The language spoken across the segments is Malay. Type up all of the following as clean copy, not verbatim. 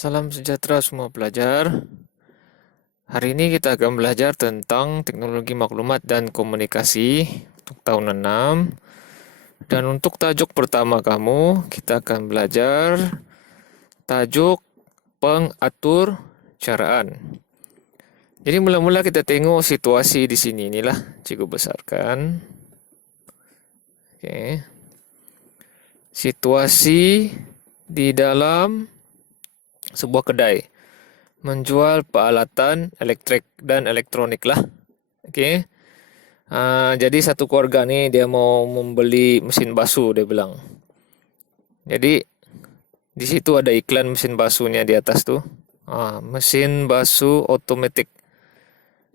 Salam sejahtera semua pelajar. Hari ini kita akan belajar tentang teknologi maklumat dan komunikasi untuk tahun 6. Dan untuk tajuk pertama kamu, kita akan belajar tajuk pengatur caraan. Jadi mula-mula kita tengok situasi di sini inilah cikgu besarkan. Okey. Situasi di dalam sebuah kedai menjual peralatan elektrik dan elektronik lah. Okey. Jadi satu keluarga ni dia mau membeli mesin basuh, dia bilang. Jadi di situ ada iklan mesin basuhnya di atas tu. Mesin basuh otomatik.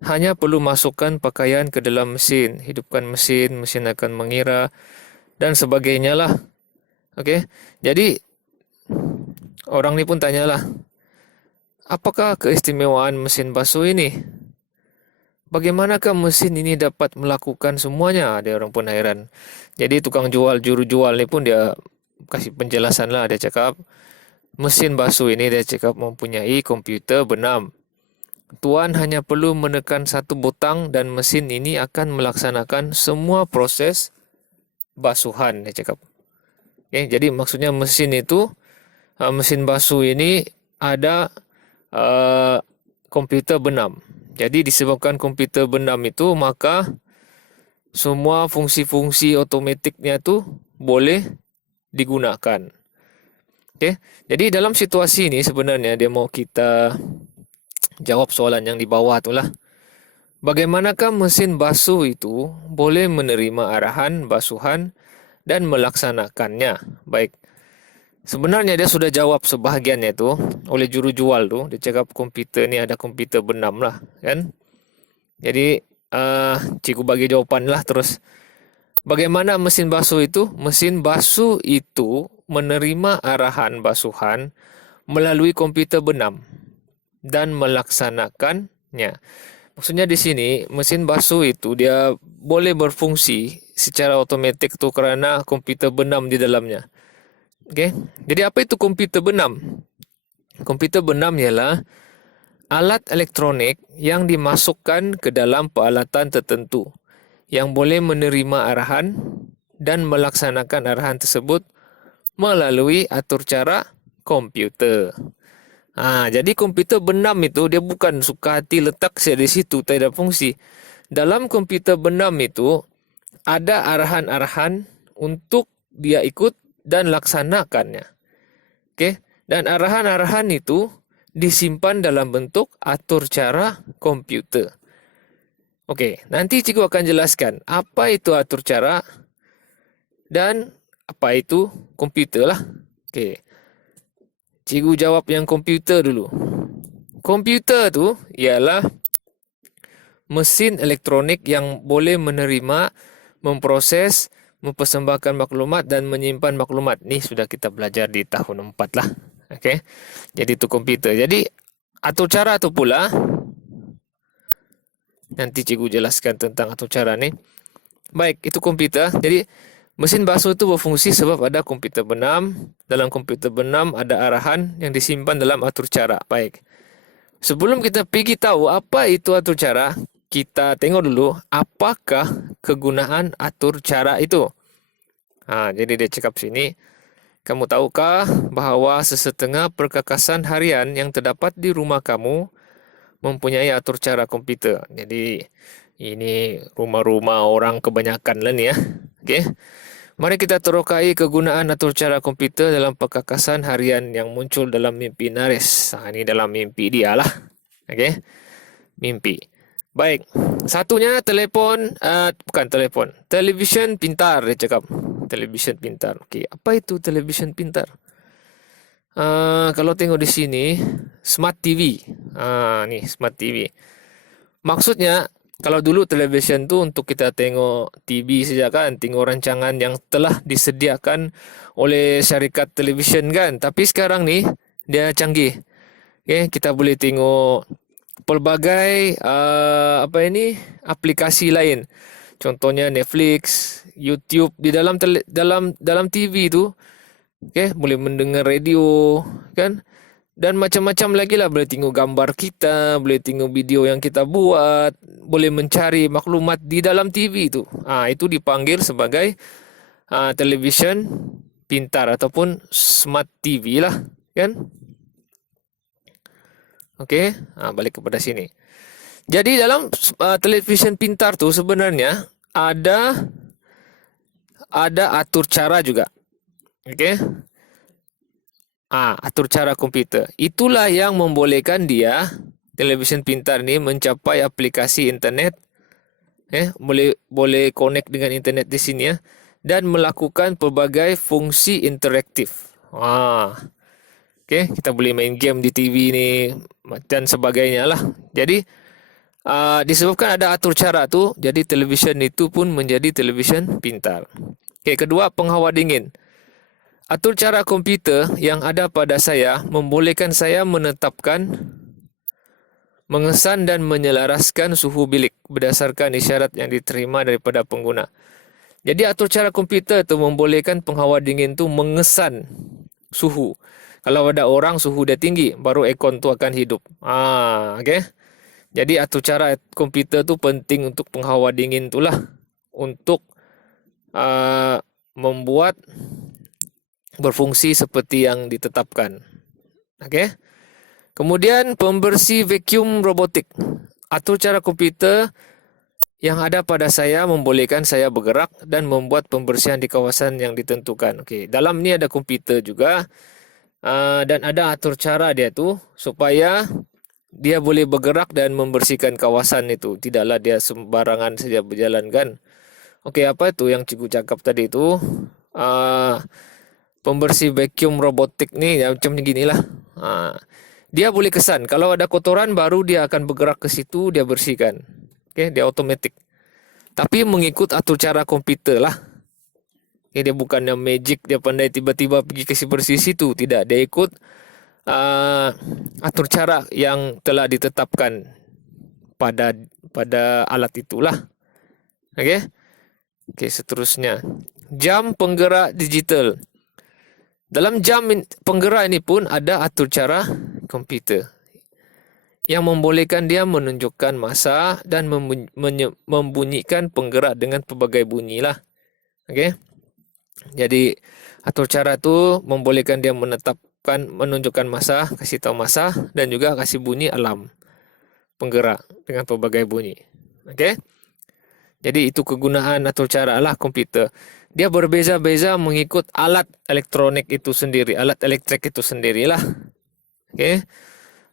Hanya perlu masukkan pakaian ke dalam mesin, hidupkan mesin, mesin akan mengira dan sebagainya lah. Okey. Jadi orang ni pun tanyalah, apakah keistimewaan mesin basuh ini? Bagaimanakah mesin ini dapat melakukan semuanya? Dia orang pun heran. Jadi tukang jual, juru jual ni pun dia kasih penjelasan lah. Dia cakap, mesin basuh ini dia cakap mempunyai komputer benam. Tuan hanya perlu menekan satu butang dan mesin ini akan melaksanakan semua proses basuhan, dia cakap. Okay, jadi maksudnya mesin itu, mesin basuh ini ada komputer benam. Jadi disebabkan komputer benam itu, maka semua fungsi-fungsi otomatiknya tu boleh digunakan. Okay? Jadi dalam situasi ini sebenarnya dia mau kita jawab soalan yang di bawah tu lah. Bagaimanakah mesin basuh itu boleh menerima arahan basuhan dan melaksanakannya? Baik. Sebenarnya dia sudah jawab sebahagiannya tu oleh juru jual tu. Dia cakap komputer ni ada komputer benam lah, kan? Jadi cikgu bagi jawapan lah terus. Bagaimana mesin basuh itu? Mesin basuh itu menerima arahan basuhan melalui komputer benam dan melaksanakannya. Maksudnya di sini mesin basuh itu dia boleh berfungsi secara otomatik tu kerana komputer benam di dalamnya. Okey. Jadi apa itu komputer benam? Komputer benam ialah alat elektronik yang dimasukkan ke dalam peralatan tertentu yang boleh menerima arahan dan melaksanakan arahan tersebut melalui atur cara komputer. Jadi komputer benam itu dia bukan suka hati letak saja di situ, tak ada fungsi. Dalam komputer benam itu ada arahan-arahan untuk dia ikut dan laksanakannya. Okey, dan arahan-arahan itu disimpan dalam bentuk atur cara komputer. Okey, nanti cikgu akan jelaskan apa itu atur cara dan apa itu komputer lah. Okey. Cikgu jawab yang komputer dulu. Komputer tu ialah mesin elektronik yang boleh menerima, memproses, mempersembahkan maklumat dan menyimpan maklumat. Ni sudah kita belajar di tahun 4 lah. Okey. Jadi itu komputer. Jadi atur cara tu pula nanti cikgu jelaskan tentang atur cara ni. Baik, itu komputer. Jadi mesin basuh itu berfungsi sebab ada komputer benam. Dalam komputer benam ada arahan yang disimpan dalam atur cara. Baik. Sebelum kita pergi tahu apa itu atur cara, kita tengok dulu apakah kegunaan atur cara itu. Jadi dia cakap sini, kamu tahukah bahawa sesetengah perkakasan harian yang terdapat di rumah kamu mempunyai atur cara komputer. Jadi ini rumah-rumah orang kebanyakan lah ni ya. Okey. Mari kita terokai kegunaan atur cara komputer dalam perkakasan harian yang muncul dalam mimpi Naris. Ini dalam mimpi dia lah. Okey. Mimpi. Baik. Satunya telefon, bukan telefon. Televisyen pintar dia cakap. Televisyen pintar. Okey, apa itu televisyen pintar? Kalau tengok di sini, smart TV. Ni smart TV. Maksudnya kalau dulu televisyen tu untuk kita tengok TV saja kan, tengok rancangan yang telah disediakan oleh syarikat televisyen kan. Tapi sekarang ni dia canggih. Okay, kita boleh tengok pelbagai aplikasi lain. Contohnya Netflix, YouTube di dalam TV tu. Okay, boleh mendengar radio kan. Dan macam-macam lagi lah, boleh tengok gambar kita, boleh tengok video yang kita buat, boleh mencari maklumat di dalam TV itu. Itu dipanggil sebagai television pintar ataupun smart TV lah, kan? Okey, balik kepada sini. Jadi dalam television pintar tu sebenarnya ada atur cara juga. Okey. Atur cara komputer. Itulah yang membolehkan dia television pintar ni mencapai aplikasi internet, boleh connect dengan internet di sini ya, dan melakukan pelbagai fungsi interaktif. Okey, kita boleh main game di TV ni dan sebagainya lah. Jadi disebabkan ada atur cara tu, jadi televisyen itu pun menjadi televisyen pintar. Okey, kedua, penghawa dingin. Atur cara komputer yang ada pada saya membolehkan saya menetapkan, mengesan dan menyelaraskan suhu bilik berdasarkan isyarat yang diterima daripada pengguna. Jadi atur cara komputer tu membolehkan penghawa dingin tu mengesan suhu. Kalau ada orang suhu dia tinggi, baru aircon tu akan hidup. Okey. Jadi atur cara komputer tu penting untuk penghawa dingin itulah, untuk membuat berfungsi seperti yang ditetapkan. Okey. Kemudian pembersih vacuum robotik. Atur cara komputer yang ada pada saya membolehkan saya bergerak dan membuat pembersihan di kawasan yang ditentukan. Okey, dalam ni ada komputer juga. Dan ada atur cara dia tu supaya dia boleh bergerak dan membersihkan kawasan itu. Tidaklah dia sembarangan saja berjalan, kan. Okey, apa itu yang cikgu cakap tadi tu? Pembersih vacuum robotik ni macam beginilah. Dia boleh kesan. Kalau ada kotoran, baru dia akan bergerak ke situ, dia bersihkan. Okey, dia automatik. Tapi mengikut atur cara komputer lah. Dia bukan yang magic, dia pandai tiba-tiba pergi ke bersih situ. Tidak, dia ikut atur cara yang telah ditetapkan pada alat itulah. Okey. Okey, seterusnya. Jam penggerak digital. Dalam jam penggerak ini pun ada atur cara komputer yang membolehkan dia menunjukkan masa dan membunyikan penggerak dengan pelbagai bunyi lah. Okey. Jadi atur cara tu membolehkan dia menunjukkan masa, kasih tahu masa, dan juga kasih bunyi alarm penggerak dengan pelbagai bunyi. Okey. Jadi itu kegunaan atur cara lah komputer. Dia berbeza-beza mengikut alat elektronik itu sendiri, alat elektrik itu sendirilah. Okey.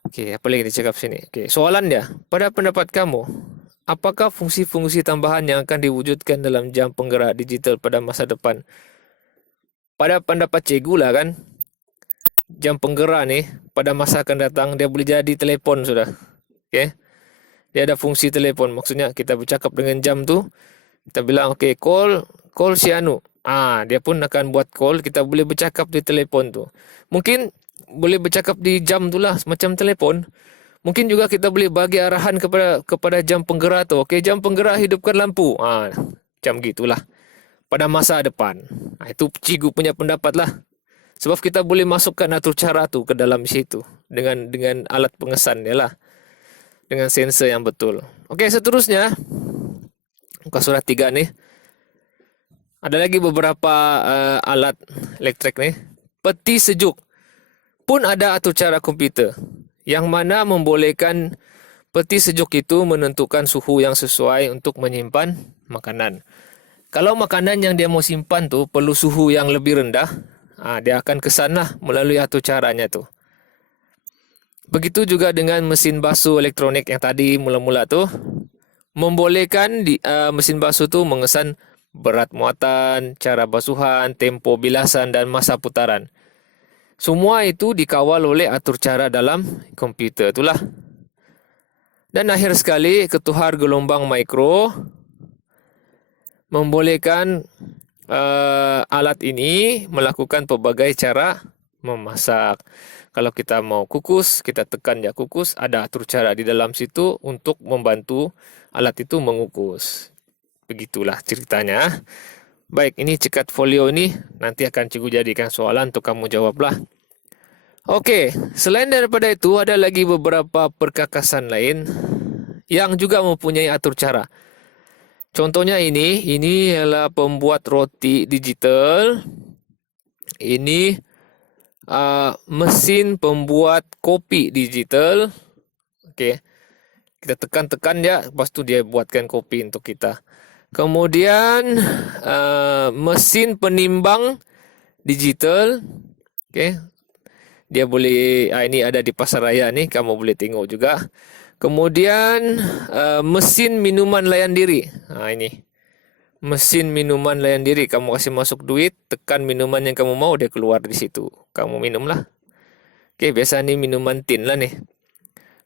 Okey, apa lagi dia cakap sini? Okey, soalan dia, pada pendapat kamu, apakah fungsi-fungsi tambahan yang akan diwujudkan dalam jam penggerak digital pada masa depan? Pada pendapat cikgu lah, kan, jam penggerak ni pada masa akan datang dia boleh jadi telefon sudah. Okey. Dia ada fungsi telefon. Maksudnya kita bercakap dengan jam tu, kita bilang okey, call si Anu. Dia pun akan buat call, kita boleh bercakap di telefon tu. Mungkin boleh bercakap di jam tu lah, macam telefon. Mungkin juga kita boleh bagi arahan kepada jam penggerak tu. Okey, jam penggerak hidupkan lampu. Macam gitulah. Pada masa depan. Itu cikgu punya pendapat lah. Sebab kita boleh masukkan atur cara tu ke dalam situ dengan alat pengesan dia lah, dengan sensor yang betul. Okey, seterusnya muka surat 3 ni ada lagi beberapa alat elektrik ni. Peti sejuk pun ada atur cara komputer yang mana membolehkan peti sejuk itu menentukan suhu yang sesuai untuk menyimpan makanan. Kalau makanan yang dia mau simpan tu perlu suhu yang lebih rendah, dia akan kesan lah melalui atur caranya tu. Begitu juga dengan mesin basuh elektronik yang tadi mula-mula tu, membolehkan mesin basuh tu mengesan berat muatan, cara basuhan, tempo bilasan dan masa putaran. Semua itu dikawal oleh atur cara dalam komputer itulah. Dan akhir sekali, ketuhar gelombang mikro membolehkan alat ini melakukan pelbagai cara memasak. Kalau kita mau kukus, kita tekan dia kukus, ada atur cara di dalam situ untuk membantu alat itu mengukus. Begitulah ceritanya. Baik, ini cekat folio ini nanti akan cikgu jadikan soalan untuk kamu jawablah. Oke, selain daripada itu ada lagi beberapa perkakasan lain yang juga mempunyai atur cara. Contohnya ini adalah pembuat roti digital. Ini mesin pembuat kopi digital. Oke, kita tekan-tekan dia, lepas tu dia buatkan kopi untuk kita. Kemudian mesin penimbang digital. Oke, dia boleh ini ada di pasaraya nih, kamu boleh tengok juga. Kemudian mesin minuman layan diri. Ini mesin minuman layan diri. Kamu kasih masuk duit, tekan minuman yang kamu mau, dia keluar di situ. Kamu minumlah. Oke, biasa nih minuman tin lah nih.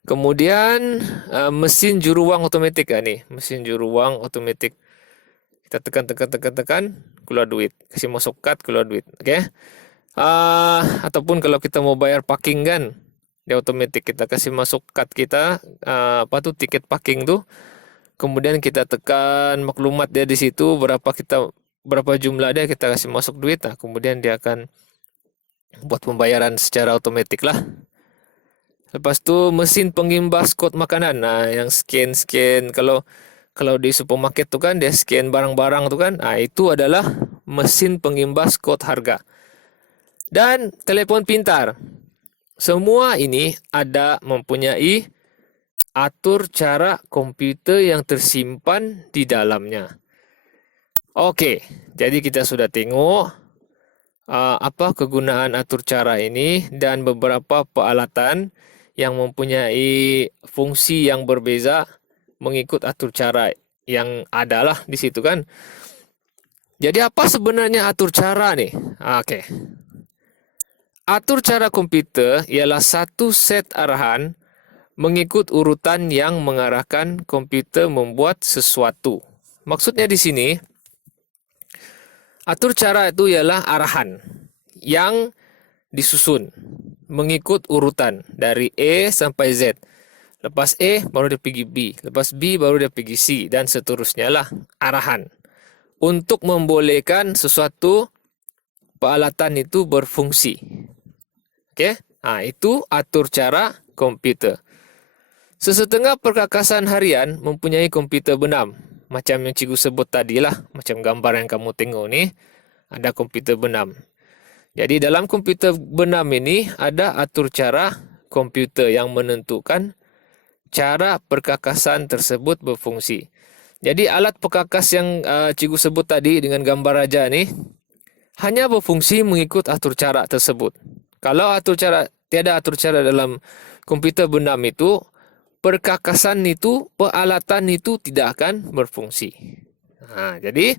Kemudian mesin juru wang otomatis nih, mesin juru wang otomatis. Kita tekan, keluar duit. Kasih masuk kad, keluar duit. Oke. Ataupun kalau kita mau bayar parking kan, dia otomatis kita kasih masuk kad kita, tiket parking tuh. Kemudian kita tekan maklumat dia di situ, berapa jumlah dia, kita kasih masuk duit. Nah, kemudian dia akan buat pembayaran secara otomatis lah. Lepas tu mesin pengimbas kod makanan. Nah, yang scan kalau di supermarket tu kan dia scan barang-barang tu kan. Itu adalah mesin pengimbas kod harga. Dan telepon pintar. Semua ini ada mempunyai atur cara komputer yang tersimpan di dalamnya. Oke, jadi kita sudah tengok apa kegunaan atur cara ini dan beberapa peralatan yang mempunyai fungsi yang berbeza mengikut atur cara yang ada lah di situ kan. Jadi apa sebenarnya atur cara nih? Oke. Atur cara komputer ialah satu set arahan mengikut urutan yang mengarahkan komputer membuat sesuatu. Maksudnya di sini, atur cara itu ialah arahan yang disusun mengikut urutan dari A sampai Z. Lepas A baru dia pergi B, lepas B baru dia pergi C dan seterusnya lah arahan. Untuk membolehkan sesuatu peralatan itu berfungsi. Okey? Itu atur cara komputer. Sesetengah perkakasan harian mempunyai komputer benam. Macam yang cikgu sebut tadi lah. Macam gambar yang kamu tengok ni. Ada komputer benam. Jadi dalam komputer benam ini ada atur cara komputer yang menentukan cara perkakasan tersebut berfungsi. Jadi alat perkakas yang cikgu sebut tadi dengan gambar raja ni hanya berfungsi mengikut atur cara tersebut. Kalau tiada atur cara dalam komputer benam itu, perkakasan itu, peralatan itu tidak akan berfungsi. Jadi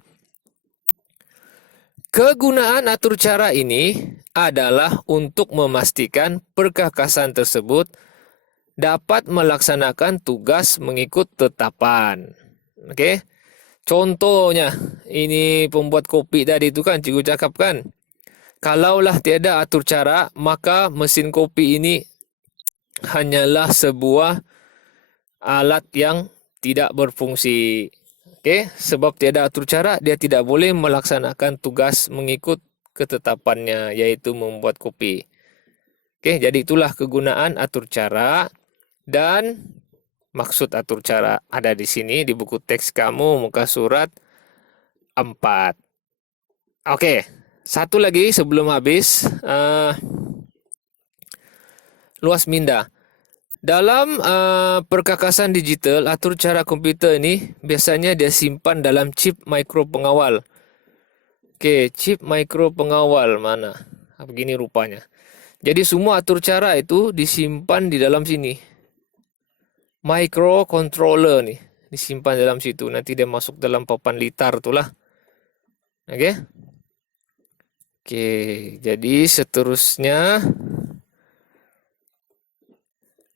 kegunaan atur cara ini adalah untuk memastikan perkakasan tersebut dapat melaksanakan tugas mengikut tetapan. Okey. Contohnya, ini pembuat kopi tadi itu kan cikgu cakap kan. Kalaulah tiada atur cara, maka mesin kopi ini hanyalah sebuah alat yang tidak berfungsi. Okey, sebab tiada atur cara, dia tidak boleh melaksanakan tugas mengikut ketetapannya, iaitu membuat kopi. Okey, jadi itulah kegunaan atur cara dan maksud atur cara ada di sini di buku teks kamu muka surat 4. Okey, satu lagi sebelum habis, luas minda. Dalam perkakasan digital, atur cara komputer ini biasanya dia simpan dalam chip mikro pengawal. Okey, chip mikro pengawal mana? Begini rupanya. Jadi semua atur cara itu disimpan di dalam sini. Microcontroller ni disimpan dalam situ. Nanti dia masuk dalam papan litar itulah. Okey. Okey, jadi seterusnya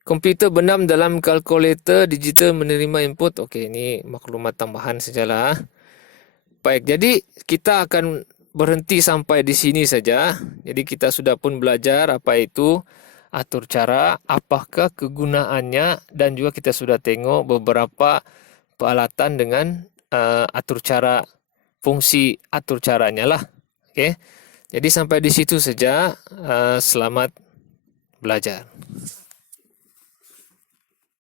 komputer benam dalam kalkulator digital menerima input. Okey, ini maklumat tambahan sajalah. Baik, jadi kita akan berhenti sampai di sini saja. Jadi kita sudah pun belajar apa itu atur cara, apakah kegunaannya, dan juga kita sudah tengok beberapa peralatan dengan atur cara, fungsi atur caranya lah. Okey. Jadi sampai di situ saja. Selamat belajar.